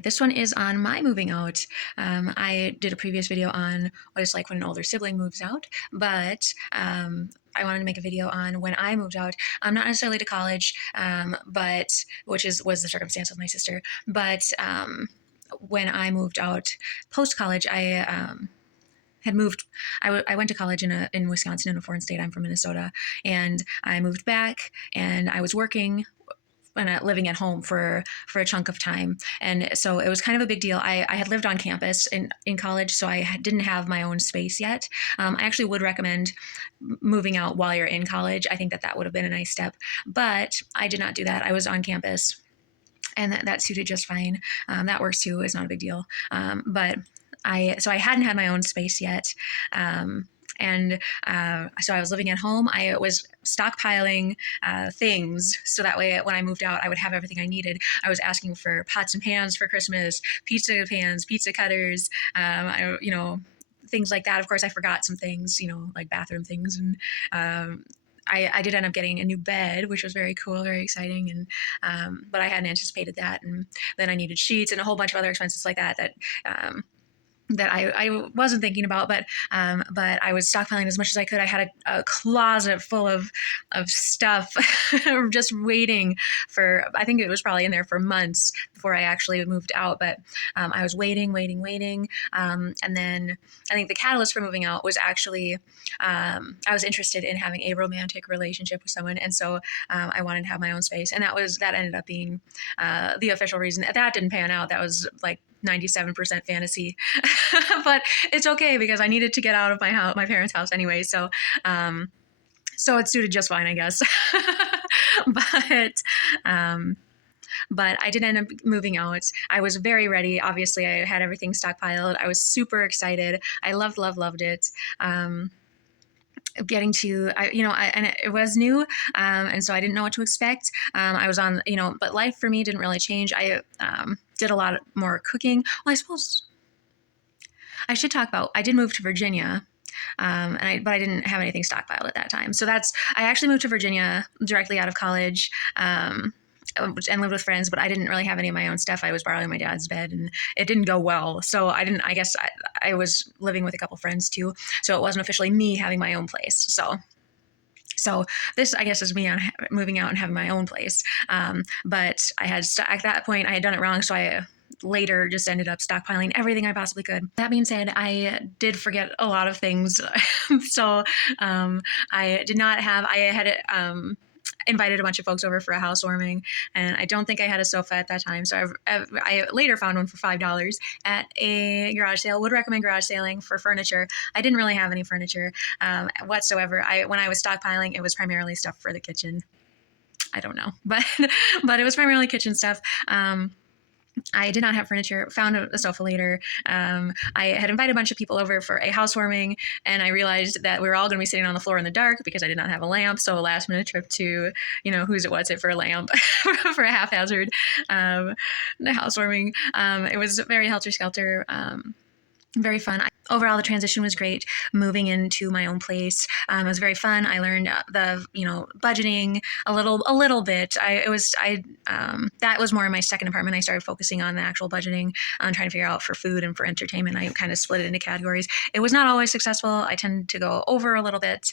right, this one is on my moving out. I did a previous video on what it's like when an older sibling moves out, but I wanted to make a video on when I moved out. Not necessarily to college, but was the circumstance with my sister. But when I moved out post college, I had moved. I went to college in Wisconsin, in a foreign state. I'm from Minnesota, and I moved back, and I was working and living at home for a chunk of time, and so it was kind of a big deal. I had lived on campus in college, so didn't have my own space yet. I actually would recommend moving out while you're in college. I think that would have been a nice step, but I did not do that. I was on campus, and that suited just fine. That works too. It's not a big deal. But I hadn't had my own space yet. So I was living at home. I was stockpiling things so that way when I moved out, I would have everything I needed. I was asking for pots and pans for Christmas, pizza pans, pizza cutters, things like that. Of course, I forgot some things, like bathroom things. And I did end up getting a new bed, which was very cool, very exciting. But I hadn't anticipated that. And then I needed sheets and a whole bunch of other expenses like that I wasn't thinking about, but I was stockpiling as much as I could. I had a closet full of stuff, just waiting for. I think it was probably in there for months before I actually moved out. But I was waiting, and then I think the catalyst for moving out was actually I was interested in having a romantic relationship with someone, and so I wanted to have my own space, and that ended up being the official reason. That didn't pan out. That was like 97% fantasy, but it's okay because I needed to get out of my parents' house anyway. So it suited just fine, I guess. but, but I did end up moving out. I was very ready. Obviously, I had everything stockpiled. I was super excited. I loved it. Getting to, and it was new. And so I didn't know what to expect. I was on, but life for me didn't really change. I did a lot more cooking. Well, I suppose I should talk about, I did move to Virginia. But I didn't have anything stockpiled at that time. So I actually moved to Virginia directly out of college. And lived with friends, but I didn't really have any of my own stuff. I was borrowing my dad's bed, and it didn't go well. So I guess I was living with a couple friends too. So it wasn't officially me having my own place. So this, I guess, is me on moving out and having my own place. But at that point, I had done it wrong. So I later just ended up stockpiling everything I possibly could. That being said, I did forget a lot of things. So I did not have, I had invited a bunch of folks over for a housewarming, and I don't think I had a sofa at that time. So I later found one for $5 at a garage sale. Would recommend garage sailing for furniture. I didn't really have any furniture whatsoever. When I was stockpiling, it was primarily stuff for the kitchen. I don't know, but it was primarily kitchen stuff. I did not have furniture, found a sofa later. I had invited a bunch of people over for a housewarming, and I realized that we were all going to be sitting on the floor in the dark because I did not have a lamp. So a last minute trip to, who's it, what's it for a lamp for a haphazard housewarming. It was very helter-skelter. Very fun. Overall, the transition was great. Moving into my own place, it was very fun. I learned the budgeting a little bit. That was more in my second apartment. I started focusing on the actual budgeting, on trying to figure out for food and for entertainment. I kind of split it into categories. It was not always successful. I tend to go over a little bit,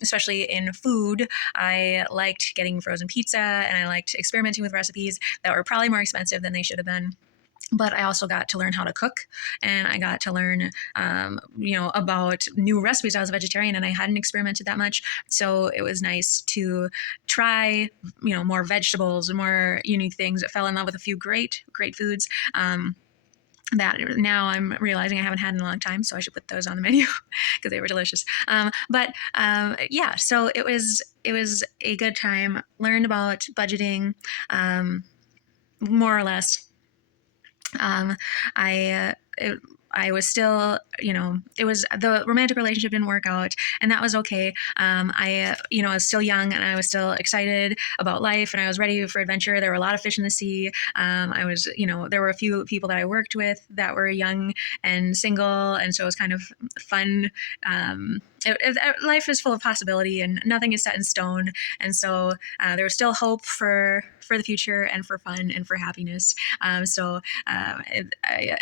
especially in food. I liked getting frozen pizza, and I liked experimenting with recipes that were probably more expensive than they should have been. But I also got to learn how to cook, and I got to learn, about new recipes. I was a vegetarian, and I hadn't experimented that much. So it was nice to try, more vegetables, more unique things. I fell in love with a few great foods. That now I'm realizing I haven't had in a long time, so I should put those on the menu because they were delicious. So it was a good time. Learned about budgeting, more or less. I was still, it was, the romantic relationship didn't work out, and that was okay. I was still young, and I was still excited about life, and I was ready for adventure. There were a lot of fish in the sea. There were a few people that I worked with that were young and single, and so it was kind of fun, life is full of possibility and nothing is set in stone. And so there was still hope for the future and for fun and for happiness. I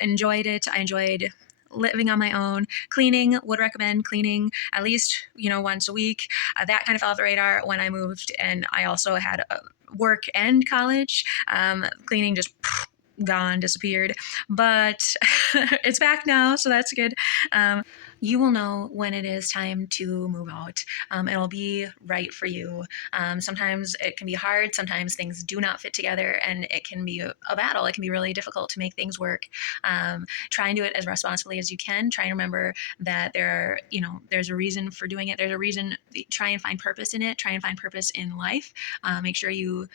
enjoyed it. I enjoyed living on my own. Cleaning, would recommend cleaning at least, once a week. That kind of fell off the radar when I moved, and I also had work and college. Cleaning just gone, disappeared, but it's back now, so that's good. You will know when it is time to move out. It'll be right for you. Sometimes it can be hard. Sometimes things do not fit together, and it can be a battle. It can be really difficult to make things work. Try and do it as responsibly as you can. Try and remember that there's a reason for doing it. There's a reason. Try and find purpose in it. Try and find purpose in life. Make sure you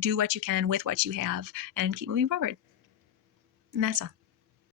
do what you can with what you have and keep moving forward. And that's all.